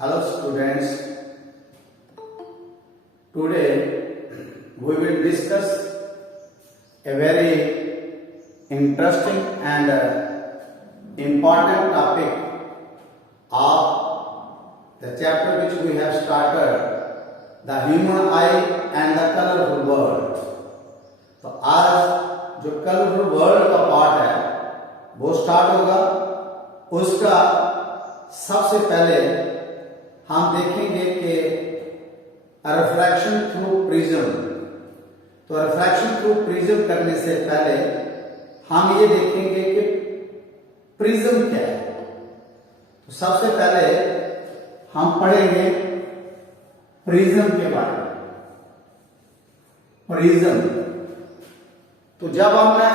Hello students, today we will discuss a very interesting and important topic of the chapter which we have started, the human eye and the colorful world. तो आज जो colourful world का part है वो start होगा। उसका सबसे पहले हम देखेंगे कि रिफ्रैक्शन थ्रू प्रिज्म। तो रिफ्रैक्शन थ्रू प्रिज्म करने से पहले हम ये देखेंगे कि प्रिज्म क्या है। तो सबसे पहले हम पढ़ेंगे प्रिज्म के बारे में। प्रिज्म, तो जब हमने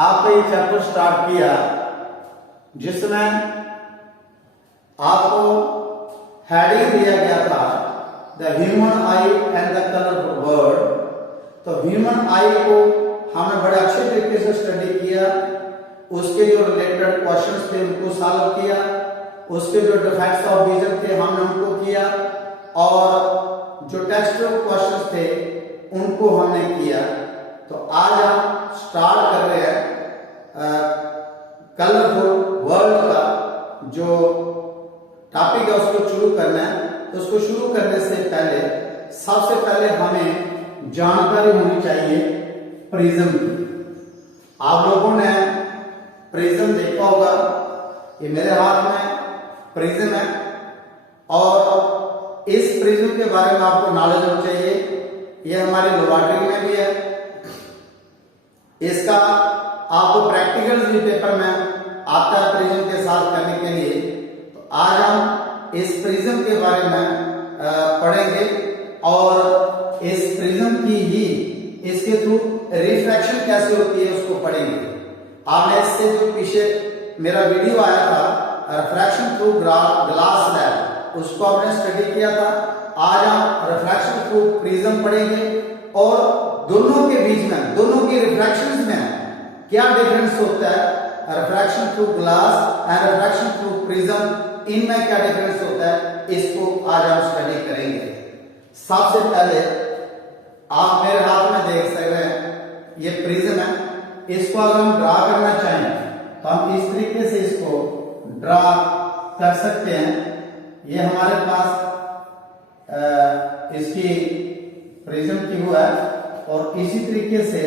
आपने ये चैप्टर स्टार्ट किया जिसमें आपको हेडिंग दिया गया था the human I and the colourful world, तो ह्यूमन आई को हमने बड़े अच्छे तरीके से स्टडी किया। उसके जो रिलेटेड क्वेश्चंस थे उनको सॉल्व किया, उसके जो डिफेक्ट्स ऑफ विजन थे हमने उनको किया, और जो टेक्स्ट क्वेश्चंस थे उनको हमने किया। तो आज हम स्टार्ट कर रहे हैं कलरफुल वर्ल्ड का जो टॉपिक है उसको शुरू करना है। तो उसको शुरू करने से पहले सबसे पहले हमें जानकारी होनी चाहिए प्रिज्म की। आप लोगों ने प्रिज्म देखा होगा, ये मेरे हाथ में प्रिज्म है और इस प्रिज्म के बारे में आपको नॉलेज होनी चाहिए। ये हमारे लेबोरेटरी में भी है, इसका आपको प्रैक्टिकल भी पेपर में आता है प्रिज्म के साथ करने के लिए। तो आज हम इस प्रिज्म के बारे में पढ़ेंगे और इस प्रिज्म की ही इसके थ्रू रिफ्रैक्शन कैसे होती है उसको पढ़ेंगे। आपने इससे जो पीछे मेरा वीडियो आया था रिफ्रैक्शन थ्रू ग्लास लैब, उसको आपने स्टडी किया था। आज हम रिफ्रैक्शन थ्रू प्रिज्म पढ़ेंगे और दोनों के बीच में, दोनों की रिफ्रैक्शंस में क्या डिफरेंस होता है, refraction through glass and refraction through prism, इनमें क्या डिफरेंस होता है, इसको आज हम स्टडी करेंगे। सबसे पहले आप मेरे हाथ में देख सकते हैं ये प्रिज्म है। इसको अगर हम ड्रा करना चाहें तो हम इस तरीके से इसको ड्रा कर सकते हैं। ये हमारे पास इसकी प्रिज्म की हुआ है और इसी तरीके से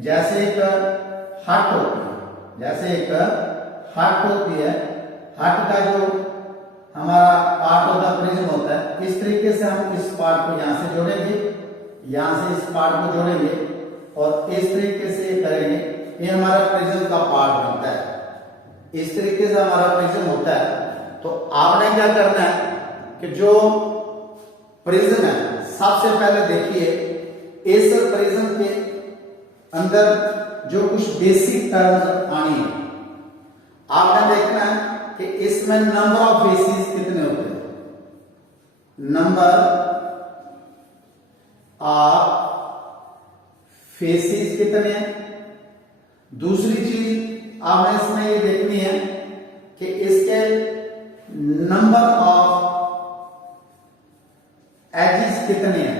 जैसे एक हार्ट होती है, जैसे एक हार्ट होती है, हार्ट का जो हमारा पार्ट होता है प्रिज्म होता है। इस तरीके से हम इस पार्ट को यहां से जोड़ेंगे, यहां से इस पार्ट को जोड़ेंगे और इस तरीके से करेंगे। ये हमारा प्रिज्म का पार्ट बनता है। इस तरीके से हमारा प्रिज्म होता है। तो आपने क्या करना है कि जो प्रिज्म है सबसे पहले देखिए इस प्रिज्म के अंदर जो कुछ बेसिक टर्म्स आनी है। आपने देखना है कि इसमें नंबर ऑफ फेसेस कितने होते हैं, नंबर ऑफ फेसेस कितने हैं। दूसरी चीज आपने इसमें ये देखनी है कि इसके नंबर ऑफ एजेस कितने हैं।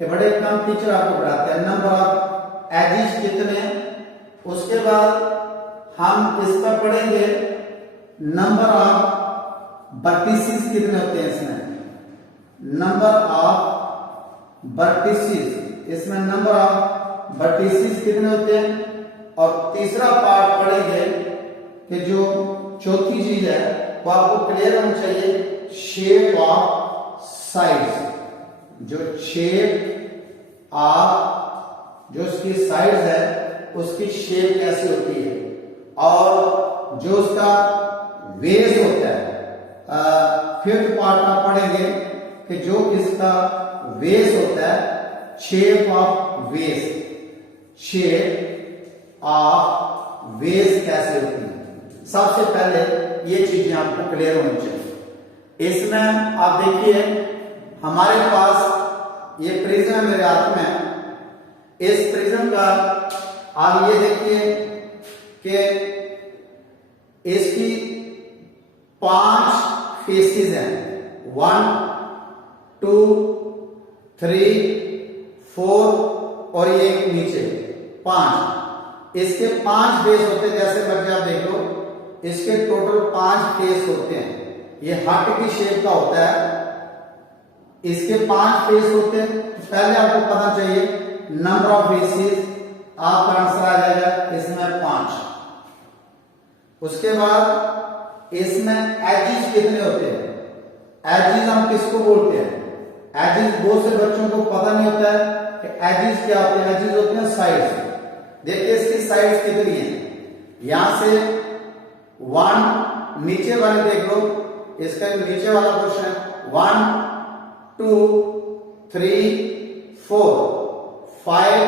ये बड़े कम टीचर आपको पढ़ाते हैं नंबर ऑफ एजेस कितने हैं। उसके बाद हम इस पर पढ़ेंगे नंबर ऑफ वर्टिसेस कितने होते हैं इसमें, नंबर ऑफ वर्टिसेस, इसमें नंबर ऑफ वर्टिसेस कितने होते हैं। और तीसरा पार्ट पढ़ेंगे कि जो चौथी चीज है वो आपको क्लियर होनी चाहिए, शेप ऑफ साइड्स। जो शेप ऑफ जो उसकी साइड्स है उसकी शेप कैसे होती है, और जो उसका वेज होता है। फिफ्थ पार्ट में पढ़ेंगे कि जो इसका वेज होता है, shape of ways, shape of ways कैसे होती है। सबसे पहले ये चीजें आपको क्लियर होनी चाहिए। इसमें आप देखिए हमारे पास ये प्रिज्म है मेरे हाथ में। इस प्रिज्म का आप ये देखिए कि इसकी 5 फेसेस हैं, 1 2 3 4 और ये एक नीचे 5। इसके 5 फेस होते हैं, जैसे बच्चे आप देख लो, इसके टोटल 5 फेस होते हैं। ये हार्ट की शेप का होता है, इसके 5 फेस होते हैं। पहले आपको पता चाहिए नंबर ऑफ फेसेस, आपका आंसर आ जाएगा इसमें 5। उसके बाद इसमें एजेस कितने होते हैं? एजेस हम किसको बोलते हैं? एजेस बहुत से बच्चों को पता नहीं होता है कि एजेस क्या होते हैं। एजेस होते हैं साइड्स। देखिए इसकी साइड्स कितनी है, यहां से 1 नीचे वाले देख लो, इसका नीचे वाला क्वेश्चन 1 2 3 4 5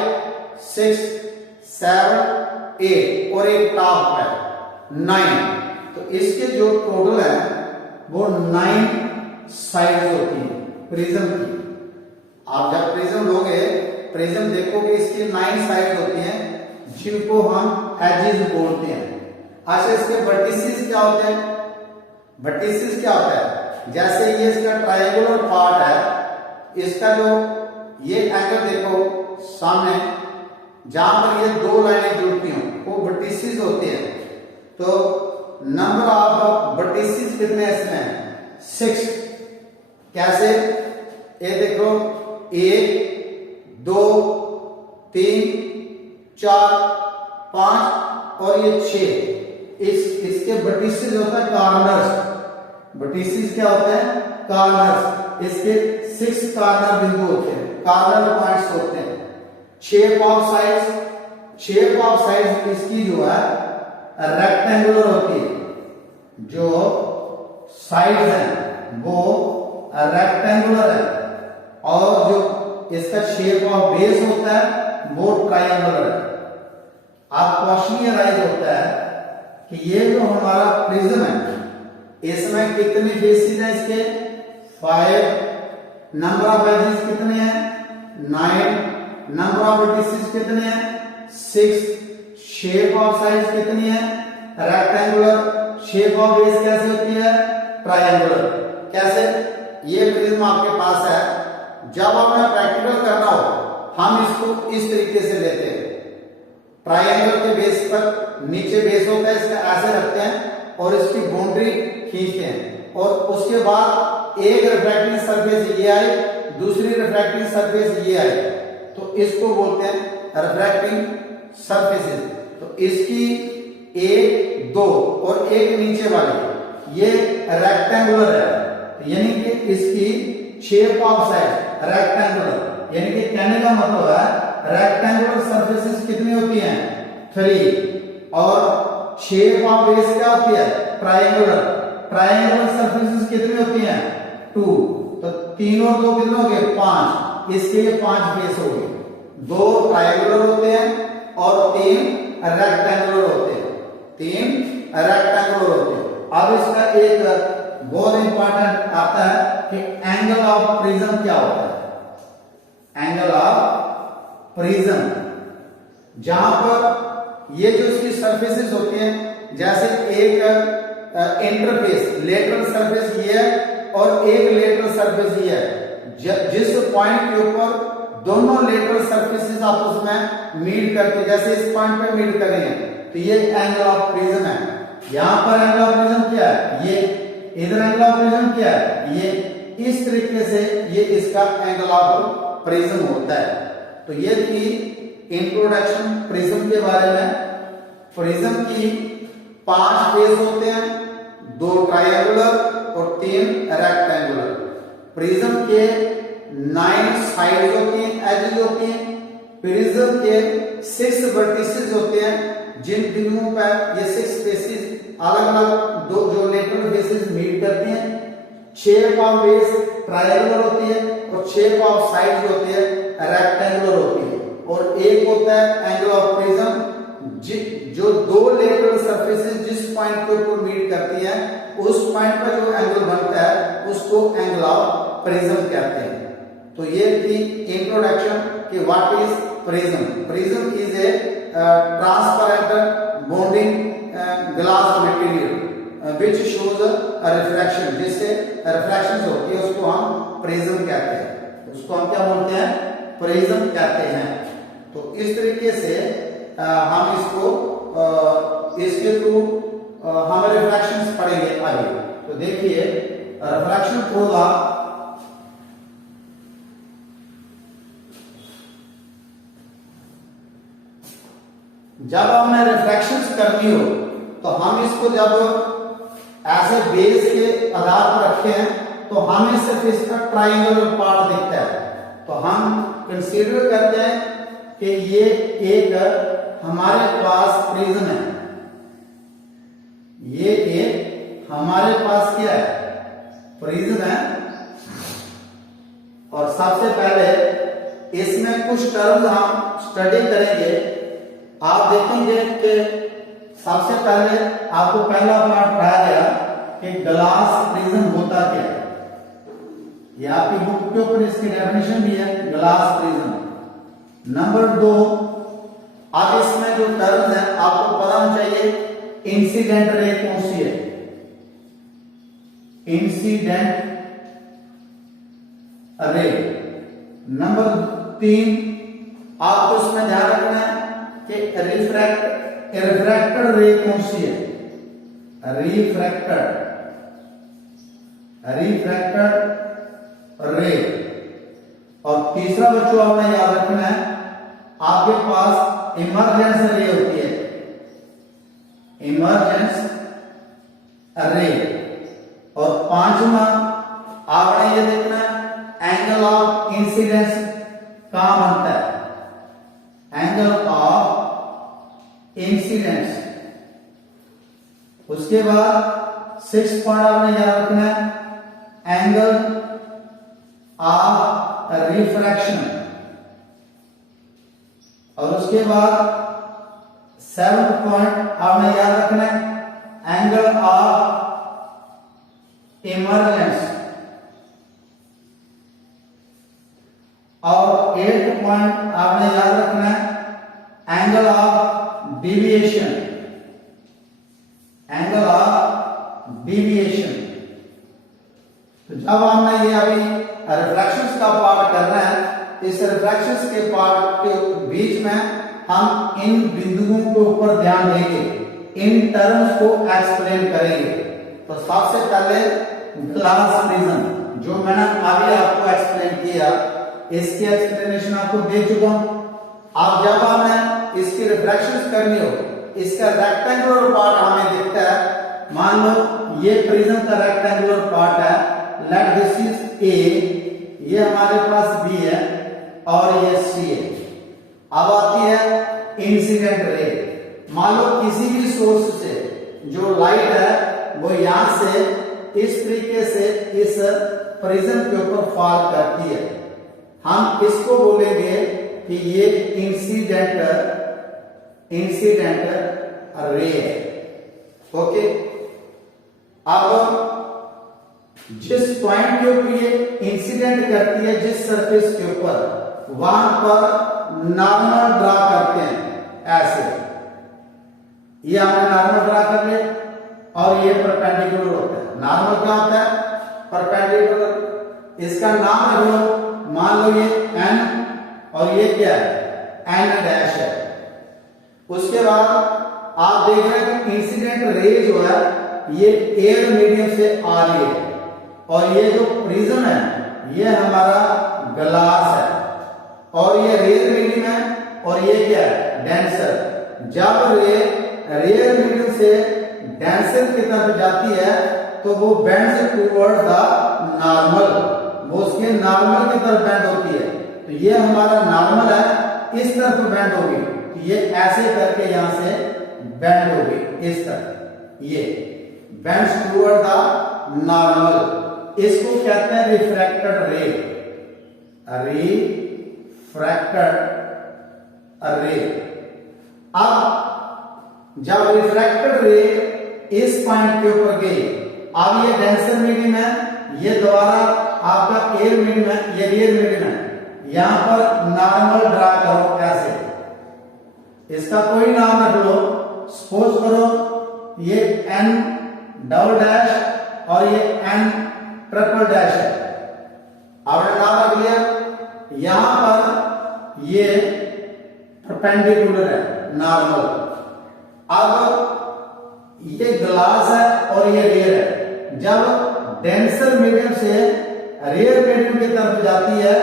6 7 8 और एक टॉप है 9। तो इसके जो टोटल है वो 9 साइड्स होती है प्रिज्म की। आप जब प्रिज्म लोगे, प्रिज्म देखोगे इसकी 9 साइड्स होती हैं, जिनको हम एजेस बोलते हैं। अच्छा, इसके वर्टिसेस क्या होते हैं? वर्टिसेस क्या होता है? जैसे ये इसका ट्रायंगुलर पार्ट है, इसका जो ये एंगल देखो सामने, जहां पर ये 2 लाइनें जुड़ती हो वो वर्टिसेस होते हैं। तो नंबर ऑफ वर्टिसेस कितने इसमें? 6। कैसे? ये देखो 1 2 3 4 5 और ये 6। इसके वर्टिसेस होता है कॉर्नर्स। वर्टिसेस क्या होते हैं? कॉर्नर्स। इसके 6 कॉर्नर बिंदु होते हैं, कॉर्नर पॉइंट्स होते हैं। Shape of sides, shape of sides इसकी जो है रेक्टेंगुलर होती है। जो साइड्स हैं वो रेक्टेंगुलर है, और जो इसका शेप ऑफ बेस होता है वो ट्रायंगुलर है। आप क्वेश्चन ये राइज होता है कि ये जो हमारा प्रिज्म है, इसमें कितने फेसेस हैं? इसके 5। नंबर ऑफ एजेस कितने हैं? 9। नंबर ऑफ वर्टिसेस कितने हैं? 6। शेप ऑफ साइड्स कितनी है? रेक्टेंगुलर। शेप ऑफ बेस कैसे होती है? ट्रायंगुलर। कैसे? ये प्रिज्म आपके पास है, जब हमें प्रैक्टिकल करना हो हम इसको इस तरीके से लेते हैं। ट्रायंगल के बेस पर नीचे बेस होता है, इसका ऐसे रखते हैं और इसकी बाउंड्री खींचते हैं, और उसके बाद एक रिफ्रैक्टिंग सरफेस ये आई, दूसरी रिफ्रैक्टिंग सरफेस ये आई, तो इसको बोलते हैं रिफ्रैक्टिंग सरफेसेस। तो इसकी 1 2 और एक नीचे वाली ये रेक्टेंगुलर है, यानी कि इसकी शेप ऑफ साइड रेक्टेंगुलर, यानी कि कहने का मतलब है रेक्टेंगुलर सरफेसेस कितनी होती हैं? 3। और शेप ऑफ बेस क्या होती है? ट्रायंगुलर। ट्रायंगुलर सरफेसेस कितनी होती हैं? 2। तो 3 और 2 कितने हो गए? 5। इसके लिए 5 फेस हो गए। 2 ट्रायंगुलर होते हैं और 3 रेक्टेंगुलर होते हैं। 3 रेक्टेंगुलर होते हैं। अब इसका एक बहुत इंपॉर्टेंट आता है कि एंगल ऑफ प्रिज्म क्या होता है? एंगल ऑफ प्रिज्म, जहां पर ये जो इसकी सरफेसेस होती हैं, जैसे एक इंटरफेस लेटरल सरफेस ये है और एक लेटरल सरफेस ये है, जिस पॉइंट के ऊपर दोनों लेटरल सरफेसेस आपस में मीट करती है, जैसे इस पॉइंट पे मीट कर रही है, तो ये एंगल ऑफ प्रिज्म है। यहां पर एंगल ऑफ प्रिज्म क्या है? ये। इधर एंगल ऑफ प्रिज्म क्या है? ये। इस तरीके से ये इसका एंगल ऑफ प्रिज्म होता है। तो ये थी इंट्रोडक्शन प्रिज्म के बारे में। प्रिज्म की 5 फेस होते हैं, 2 ट्रायंगुलर और 3 रेक्टेंगुलर। प्रिज्म के 9 साइड्स होती हैं, एजेस होती हैं। प्रिज्म के 6 वर्टिसेस होते हैं, जिन बिंदुओं पर ये 6 फेसेस अलग अलग दो जो लेटरल फेसेस मीट करती हैं। शेप ऑफ बेस ट्रायंगुलर होती है और शेप ऑफ साइड्स होती है रेक्टेंगुलर होती है। और एक होता है एंगल ऑफ प्रिज्म, जो 2 लेटरल सरफेसेस जिस पॉइंट के ऊपर मीट करती हैं, उस पॉइंट पर जो एंगल बनता है उसको एंगल ऑफ प्रिज्म कहते हैं। तो ये थी इंट्रोडक्शन कि what is prism. Prism is a transparent bounding glass material which shows a refraction, जिससे रिफ्रैक्शन होती है उसको हम प्रिज्म कहते हैं, उसको हम क्या बोलते हैं, प्रिज्म कहते हैं। तो इस तरीके से हम इसको इसके थ्रू हम रिफ्रैक्शंस पढ़ेंगे आगे। तो देखिए रिफ्रैक्शन होगा, जब हमें रिफ्रैक्शंस करनी हो तो हम इसको जब ऐसे बेस के आधार पर रखे हैं तो हमें सिर्फ इसका ट्रायंगुलर पार्ट दिखता है, तो हम कंसीडर करते हैं कि ये एक हमारे पास प्रिज्म है, ये एक हमारे पास क्या है, प्रिज्म है। और सबसे पहले इसमें कुछ टर्म्स हम स्टडी करेंगे। आप देखेंगे कि सबसे पहले आपको पहला पार्ट पढ़ाया गया कि ग्लास प्रिज्म होता क्या है, ये आपकी बुक के ऊपर इसकी डेफिनेशन भी है, ग्लास प्रिज्म। नंबर 2, अब इसमें जो टर्म्स है आपको पता होना चाहिए, इंसिडेंट रे कौन सी है, इंसिडेंट रे। नंबर 3, आपको इसमें ध्यान रखना है कि रिफ्रैक्टेड रे कौन सी है, रिफ्रैक्टेड रे। और तीसरा बच्चों आपने याद रखना है, आपके पास इमर्जेंस रे होती है, इमर्जेंस रे। और 5वां आपने ये देखना है, एंगल ऑफ इंसिडेंस कहां बनता है, एंगल ऑफ इंसिडेंस। उसके बाद 6 पॉइंट आपने याद रखना है, एंगल ऑफ रिफ्रैक्शन। और उसके बाद 7 पॉइंट आपने याद रखना है, एंगल ऑफ इमर्जेंस। और 8 पॉइंट आपने याद रखना है, angle of deviation, angle of deviation. तो जब हमने ये अभी रिफ्रैक्शंस का पार्ट करना है, इस रिफ्रैक्शंस के पार्ट के बीच में हम इन बिंदुओं के ऊपर ध्यान देंगे, इन टर्म्स को एक्सप्लेन करेंगे। तो सबसे पहले ग्लास प्रिज्म, जो मैंने अभी आपको एक्सप्लेन किया, इसकी एक्सप्लेनेशन आपको दे चुका हूं। अब जब हमें इसकी रिफ्रैक्शंस करनी हो, इसका रेक्टेंगुलर पार्ट हमें दिखता है, मान लो ये प्रिज्म का रेक्टेंगुलर पार्ट है, लेट दिस इज ए, ये हमारे पास बी है और ये सी है। अब आती है इंसिडेंट रे। मान लो किसी भी सोर्स से जो लाइट है वो यहां से इस तरीके से इस प्रिज्म के ऊपर फॉल करती है, हम इसको बोलेंगे कि ये इंसिडेंट रे है। ओके, अब जिस पॉइंट के ऊपर ये इंसिडेंट करती है, जिस सरफेस के ऊपर, वहां पर नॉर्मल ड्रा करते हैं ऐसे, ये हमने नॉर्मल ड्रा कर लिया और ये परपेंडिकुलर होता है। नॉर्मल क्या होता है, परपेंडिकुलर। इसका नाम रख लो, मान लो ये n और ये क्या है, n डैश है। उसके बाद आप देख रहे हैं कि इंसिडेंट रे जो है ये एयर मीडियम से आ रही है, और ये जो प्रिज्म है ये हमारा ग्लास है, और ये रेयर मीडियम है, और ये क्या है, डेंसर। जब रेयर मीडियम से डेंसर की तरफ जाती है तो वो बेंड्स टुवर्ड द नॉर्मल, वो उसके नॉर्मल की तरफ बेंड होती है। तो ये हमारा नॉर्मल है, इस तरफ बेंड होगी, तो ये ऐसे करके यहां से बेंड होगी इस तरफ, ये बेंड्स टुवर्ड द नॉर्मल। इसको कहते हैं रिफ्रैक्टेड रे, रिफ्रैक्टेड रे। अब जब रिफ्रैक्टेड रे इस पॉइंट के ऊपर गई, अब ये डेंसर मीडियम है, ये दोबारा आपका एयर मीडियम है, ये रियर मीडियम है, यहां पर नॉर्मल ड्रा करो ऐसे, इसका कोई नाम रख लो, सपोज करो ये n डबल डैश और ये एन ट्रिपल डैश है। आपने नाम रख लिया। यहां पर ये परपेंडिकुलर है, नॉर्मल। अब ये ग्लास है और ये रेयर है। जब डेंसर मीडियम से रेयर मीडियम की तरफ जाती है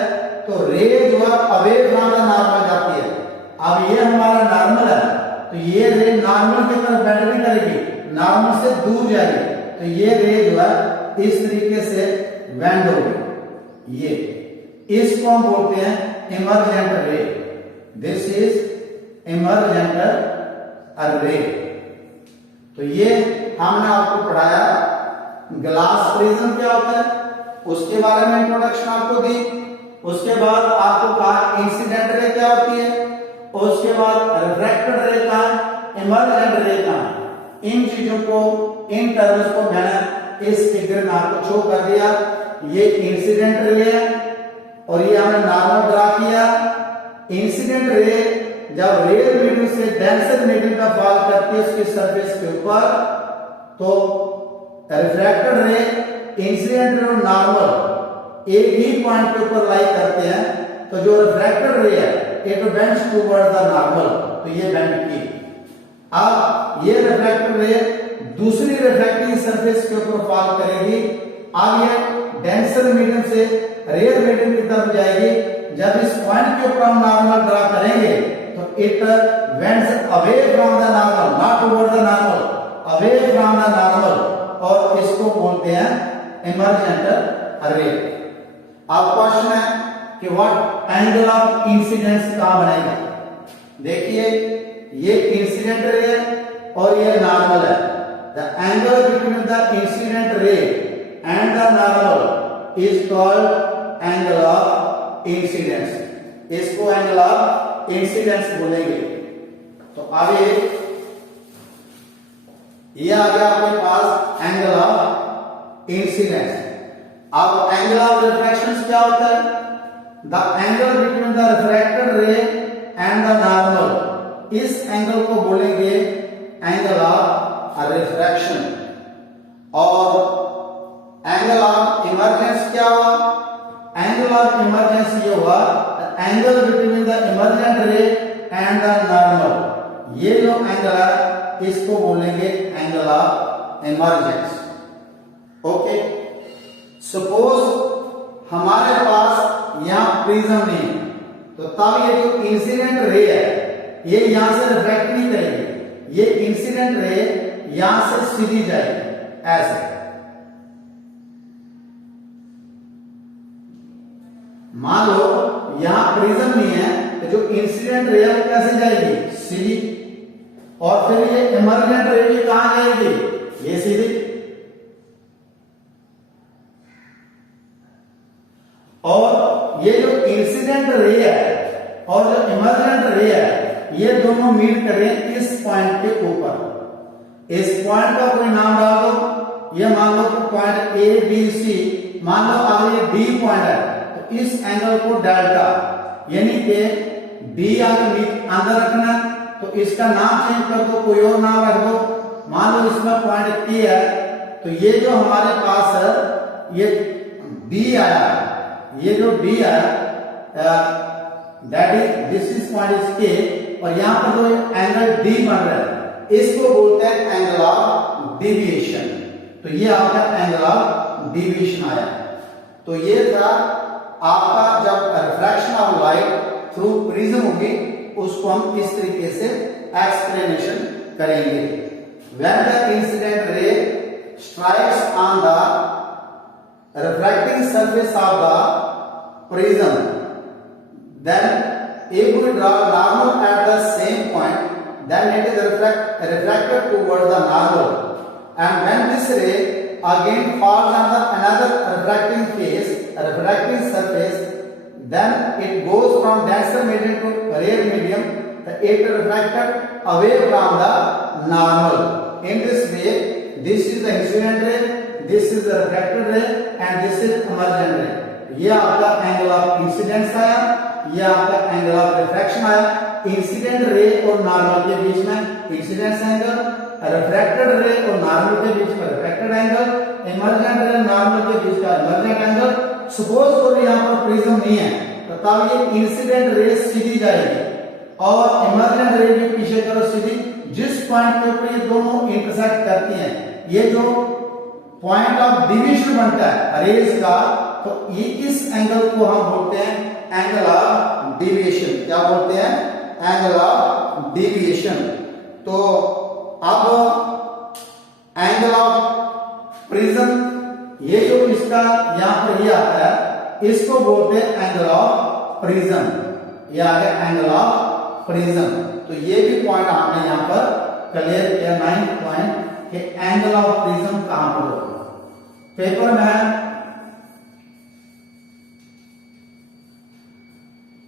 तो रे जो है अवे फ्रॉम द नॉर्मल जाती है। अब ये हमारा नॉर्मल है तो ये रे नॉर्मल की तरफ बेंड नहीं करेगी, नॉर्मल से दूर जाएगी, तो ये रे जो है इस तरीके से बेंड होगी। ये इसको हम बोलते हैं इमर्जेंट रे। दिस इज इमर्जेंट रे। तो ये हमने आपको पढ़ाया ग्लास प्रिज्म क्या होता है, उसके बारे में इंट्रोडक्शन आपको दी। उसके बाद आपको कहा इंसिडेंट रे क्या होती है, उसके बाद रिफ्रैक्टेड रे का, इमर्जेंट रे का। इन चीजों को, इन टर्म्स को मैंने इस फिगर में आपको शो कर दिया। ये इंसिडेंट रे है और ये हमने नॉर्मल ड्रा किया। इंसिडेंट रे जब रेयर मीडियम से डेंसर मीडियम का फॉल करती है उसकी सरफेस के ऊपर, तो रिफ्रैक्टेड रे, इंसिडेंट रे और नॉर्मल एक ही पॉइंट के ऊपर लाई करते हैं। तो जो रिफ्रैक्टेड रे है it bends toward the normal, तो ये बेंड की। अब ये रिफ्रैक्टेड रे दूसरी रिफ्रैक्टिंग सरफेस के ऊपर फॉल करेगी। अब ये डेंसर मीडियम से रेयर मीडियम की तरफ जाएगी। जब इस पॉइंट के ऊपर हम नॉर्मल ड्रा करेंगे तो it bends away from the normal, not toward the normal, away from the normal, और इसको बोलते हैं इमर्जेंट रे। अब क्वेश्चन है कि व्हाट एंगल ऑफ इंसिडेंस कहां बनेगा। देखिए ये इंसिडेंट रे है और ये नॉर्मल है। The angle between the incident ray and the normal is called angle of incidence. इसको एंगल ऑफ इंसिडेंस बोलेंगे। तो आगे ये आ गया आपके पास एंगल ऑफ इंसिडेंस। अब एंगल ऑफ रिफ्रैक्शन क्या होता है, the angle between the refracted रे एंड द नॉर्मल, इस एंगल को बोलेंगे एंगल ऑफ रिफ्रैक्शन। और एंगल ऑफ इमर्जेंस क्या हुआ, एंगल ऑफ इमर्जेंस ये हुआ एंगल बिटवीन द इमर्जेंट रे एंड द नॉर्मल। ये जो एंगल है इसको बोलेंगे angle of emergence. Okay, suppose हमारे पास यहां प्रिज्म नहीं है, तो तब ये जो इंसिडेंट रे है ये यहां से रिफ्लेक्ट नहीं करेगी, ये इंसिडेंट रे यहां से सीधी जाएगी ऐसे। मान लो यहां प्रिज्म नहीं है तो जो इंसिडेंट रे है वो कैसे जाएगी, सीधी। और फिर ये इमर्जेंट रे भी कहां जाएगी, ये सीधी। और ये जो इंसिडेंट रे है और जो इमर्जेंट रे है ये दोनों मीट करें इस पॉइंट के ऊपर। इस पॉइंट का कोई नाम डाल दो, ये मान लो कि पॉइंट ए बी सी, मान लो अगर ये डी पॉइंट है तो इस एंगल को डेल्टा, यानी कि डी आगे अंदर रखना, तो इसका नाम चेंज कर दो, कोई और नाम रख दो। मान लो इसमें पॉइंट ए है तो ये जो हमारे पास है ये डी आया, ये जो डी आया that is this is point is के, और यहां पर जो एंगल डी बन रहा है इसको बोलते हैं एंगल ऑफ डिविएशन। तो ये आपका एंगल ऑफ डिविएशन आया। तो ये था आपका जब refraction of light through prism होगी उसको हम इस तरीके से एक्सप्लेनेशन करेंगे। When the incident ray strikes on the refracting surface of the prism, then if we draw normal at the same point, then it is refracted towards the normal, and when this ray again falls on the another refracting surface, then it goes from denser medium to rare medium, it refracted away from the normal. In this way, this is the incident ray, this is the refracted ray and this is emergent ray। ये आपका angle of incidence आया, ये आपका angle of refraction आया। Incident ray और normal के बीच में इंसिडेंस एंगल रिफ्रैक्टेड रे और नॉर्मल के बीच का रिफ्रैक्टेड एंगल, इमर्जेंट रे नॉर्मल के बीच का इमर्जेंट एंगल। सपोज करो यहाँ पर प्रिज्म नहीं है, तब ये इंसिडेंट रे सीधी जाएगी और इमर्जेंट रे भी पीछे करो सीधी। जिस पॉइंट के ऊपर ये दोनों इंटरसेक्ट करती हैं, ये जो पॉइंट ऑफ डिवीजन बनता है रेज का, तो ये इस एंगल को हम बोलते हैं एंगल ऑफ डिविएशन। क्या बोलते हैं? Angle of deviation. तो अब एंगल ऑफ प्रिज्म, ये जो इसका यहां पर ये आता है, इसको बोलते हैं एंगल ऑफ प्रिज्म। ये आ गया एंगल ऑफ प्रिज्म। तो ये भी पॉइंट हमने यहां पर क्लियर किया, 9 पॉइंट कि एंगल ऑफ प्रिज्म कहां पर होगा।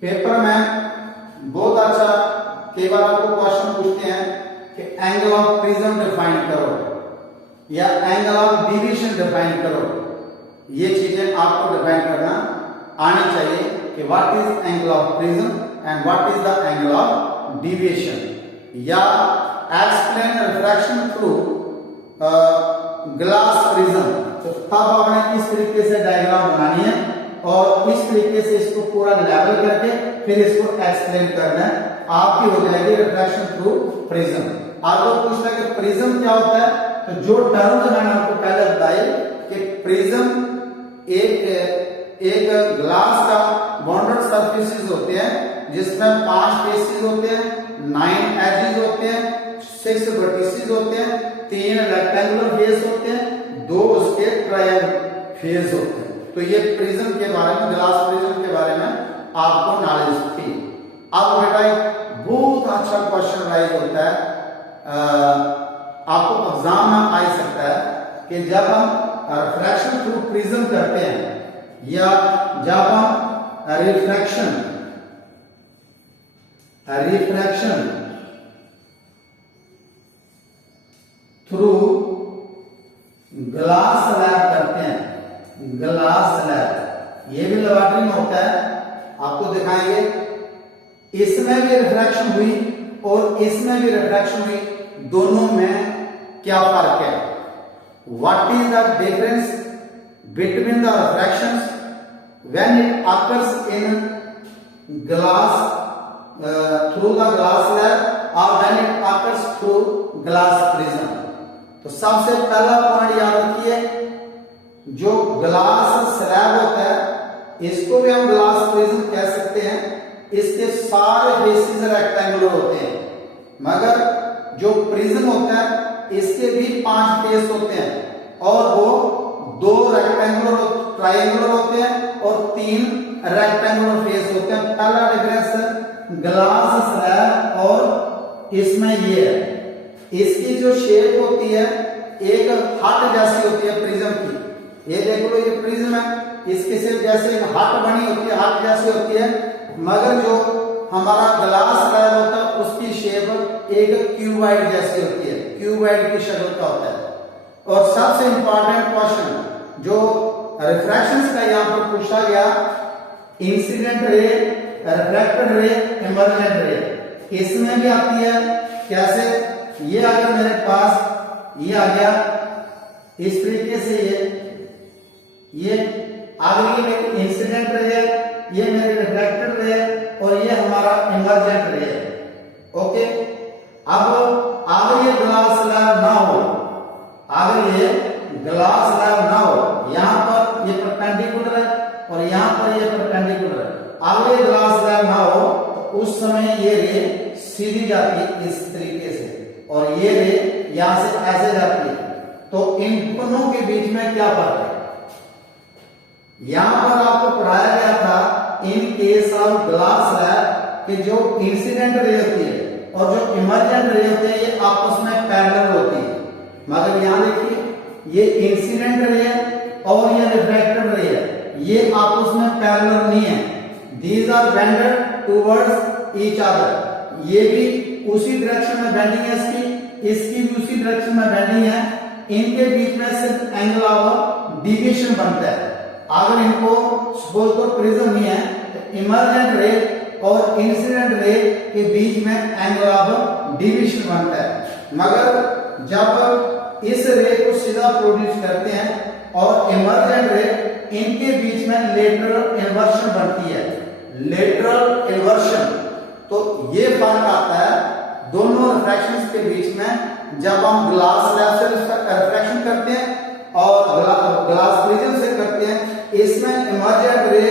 पेपर में बहुत अच्छा कई बार आपको क्वेश्चन पूछते हैं कि एंगल ऑफ प्रिज्म डिफाइन करो या एंगल ऑफ डिवीजन डिफाइन करो। ये चीजें आपको डिफाइन करना आनी चाहिए कि what is angle of prism and what is the angle of deviation, या explain refraction through glass prism. तो तब आपने इस तरीके से डायग्राम बनानी है और इस तरीके से इसको पूरा लेवल करके फिर इसको एक्सप्लेन करना है, आपकी हो जाएगी रिफ्रैक्शन थ्रू प्रिज्म। आपको पूछना है कि प्रिज्म क्या होता है, तो जो टर्म मैंने आपको पहले बताई कि प्रिज्म एक ग्लास का बॉन्डेड सरफेसेस होते हैं जिसमें 5 फेसेस होते हैं, 9 एजेस होते हैं, 6 वर्टिसेस होते हैं, 3 रेक्टेंगुलर फेस होते हैं, 2 उसके ट्रायंगल फेस होते हैं। तो ये प्रिज्म के बारे में, ग्लास प्रिज्म के बारे में आपको नॉलेज थी। अब बेटा एक बहुत अच्छा क्वेश्चन राइज होता है, आपको एग्जाम में आ सकता है कि जब हम रिफ्रैक्शन थ्रू प्रिज्म करते हैं या जब हम रिफ्रैक्शन थ्रू ग्लास स्लैब करते हैं, ग्लास स्लैब, ये भी लेबोरेटरी में होता है, आपको दिखाएंगे। इसमें भी रिफ्रैक्शन हुई और इसमें भी रिफ्रैक्शन हुई, दोनों में क्या फर्क है? What is the difference between the refractions when it occurs in glass through the glass slab और when it occurs through glass prism. तो सबसे पहला पॉइंट याद रखिए, जो ग्लास स्लैब होता है इसको भी हम ग्लास प्रिज्म कह सकते हैं। इसके सारे फेसेस रेक्टेंगुलर होते हैं, मगर जो प्रिज्म होता है इसके भी 5 फेस होते हैं और वो 2 रेक्टेंगुलर ट्रायंगुलर होते हैं और 3 रेक्टेंगुलर फेस होते हैं। पहला डिफरेंस ग्लास स्लैब और इसमें ये है, इसकी जो शेप होती है एक हार्ट जैसी होती है प्रिज्म की। ये देख लो, ये प्रिज्म है, इसके से जैसे एक हार्ट बनी होती है, हार्ट जैसी होती है, मगर जो हमारा ग्लास स्लैब होता है उसकी शेप एक क्यूबाइड जैसी होती है, क्यूबाइड की शक्ल का होता है। और सबसे इंपॉर्टेंट क्वेश्चन जो रिफ्रैक्शंस का यहां पर पूछा गया, इंसिडेंट रे, रिफ्रैक्टेड रे, इमर्जेंट रे, इसमें भी आती है। कैसे? ये आ गया मेरे पास, ये आ गया इस तरीके से, ये आगे मेरी इंसिडेंट रे है, ये मेरी रिफ्रैक्टेड रे है और ये हमारा इमर्जेंट रे है। ओके, अब अगर ये ग्लास स्लैब ना हो, अगर ये ग्लास स्लैब ना हो, यहां पर ये परपेंडिकुलर है और यहां पर ये परपेंडिकुलर है, अगर ये ग्लास स्लैब ना हो तो उस समय ये रे सीधी जाती है इस तरीके से और ये रे यहां से ऐसे जाती है। तो इन दोनों के बीच में क्या फर्क है? यहां पर आपको पढ़ाया गया था इन केस ऑफ ग्लास स्लैब कि जो इंसिडेंट रे होती है और जो इमर्जेंट रे होती है ये आपस में पैरेलल होती है, मगर यहां देखिए ये इंसिडेंट रे है और ये रिफ्रैक्टेड रे है, ये आपस में पैरेलल नहीं है। These are bended towards each other, ये भी उसी डायरेक्शन में बेंडिंग है, इसकी भी उसी डायरेक्शन में बेंडिंग है। इनके बीच में सिर्फ एंगल ऑफ डिविएशन बनता है। अगर इनको सपोज को प्रिज्म नहीं है तो इमर्जेंट रे और इंसिडेंट रे के बीच में एंगल ऑफ डिविएशन बनता है। मगर जब इस रे को सीधा प्रोड्यूस करते हैं और इमर्जेंट रे, इनके बीच में लेटरल इन्वर्शन बनती है, लेटरल इन्वर्शन। तो ये फर्क आता है दोनों रिफ्रैक्शंस के बीच में। जब हम ग्लास स्लैब से रिफ्रैक्शन करते हैं और ग्लास प्रिज्म से करते हैं, इसमें इमर्जेंट रे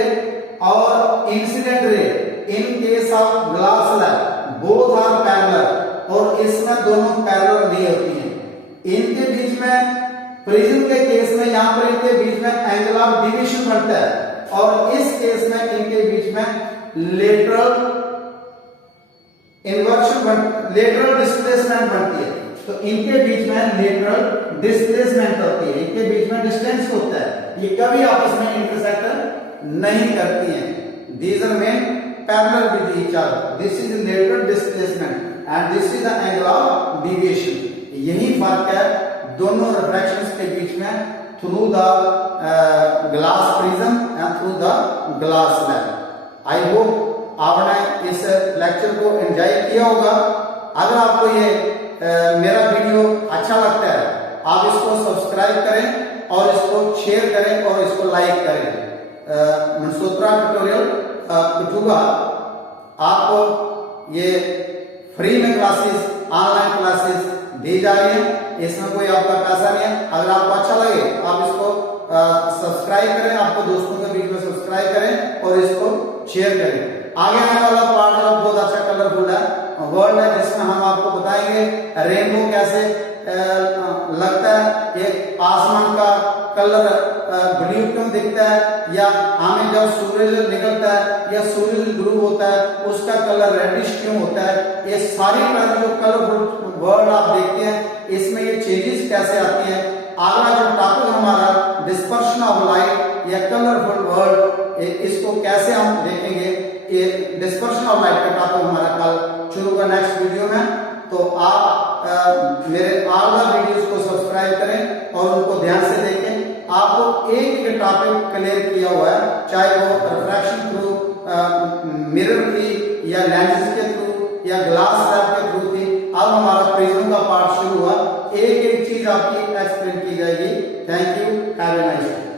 और incident ray in case of glass slab both are parallel, और इसमें दोनों पैरेलल नहीं होती हैं। इनके बीच में प्रिज्म के केस में यहां पर इनके बीच में एंगल ऑफ डिविएशन बनता है, और इस केस में इनके बीच में लेटरल इन्वर्शन लेटरल डिस्प्लेसमेंट बनती है। तो इनके बीच में लेटरल डिस्प्लेसमेंट होती है, इनके बीच में डिस्टेंस होता है, ये कभी आपस में इंटरसेक्ट नहीं करती हैं। These are main parallel with each other, this is lateral displacement and this is the angle of deviation. यही फर्क है दोनों रिफ्रैक्शंस के बीच में through the glass prism and through the glass slab. I hope आपने इस लेक्चर को एंजॉय किया होगा। अगर आपको ये मेरा वीडियो अच्छा लगता है, आप इसको सब्सक्राइब करें और इसको शेयर करें और इसको लाइक करें। मनसूत्रा ट्यूटोरियल कठुआ आपको ये फ्री में क्लासेस, ऑनलाइन क्लासेस दी जा रही है, इसमें कोई आपका पैसा नहीं है। अगर आपको अच्छा लगे आप इसको सब्सक्राइब करें, आपको दोस्तों के बीच में सब्सक्राइब करें और इसको शेयर करें। आगे आने वाला पार्ट बहुत अच्छा कलरफुल है वर्ल्ड है, जिसमें हम आपको बताएंगे रेनबो कैसे लगता है, ये आसमान का कलर ब्लू क्यों दिखता है, या हमें जब सूरज निकलता है या सूरज ग्रुप होता है उसका कलर रेडिश क्यों होता है। ये सारी तरह जो कलरफुल वर्ल्ड आप देखते हैं इसमें ये चेंजेस कैसे आती हैं। अगला जो टॉपिक हमारा डिस्पर्शन ऑफ लाइट या कलरफुल वर्ल्ड, इसको कैसे हम देखेंगे, ये डिस्पर्शन ऑफ लाइट का टॉपिक हमारा कल शुरू होगा नेक्स्ट वीडियो में। तो आप मेरे आला वीडियोस को सब्सक्राइब करें और उनको ध्यान से देखें। आपको एक टॉपिक क्लियर किया हुआ है, चाहे वो रिफ्रैक्शन थ्रू मिरर थी या लेंसेज के थ्रू या ग्लास स्लैब के थ्रू थी। अब हमारा प्रिज्म का पार्ट शुरू हुआ, एक एक चीज आपकी एक्सप्लेन की जाएगी। Thank you, have a nice day.